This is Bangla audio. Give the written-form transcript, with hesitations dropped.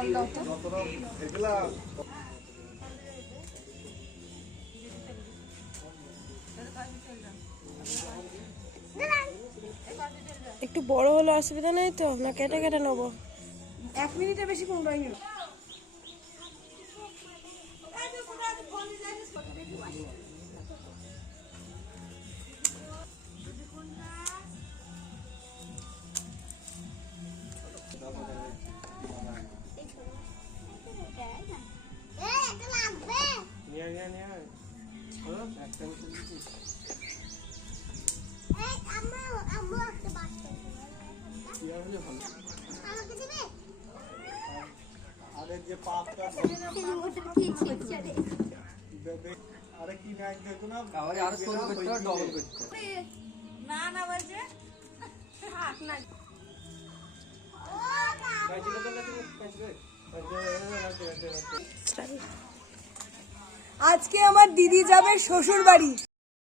জল দাও তো। একটু বড় হলে অসুবিধা নেই তো, না কেটে কেটে নেবো? 1 মিনিটের বেশি কোনটাই নেই। আজকে আমার দিদি যাবে শ্বশুর বাড়ি।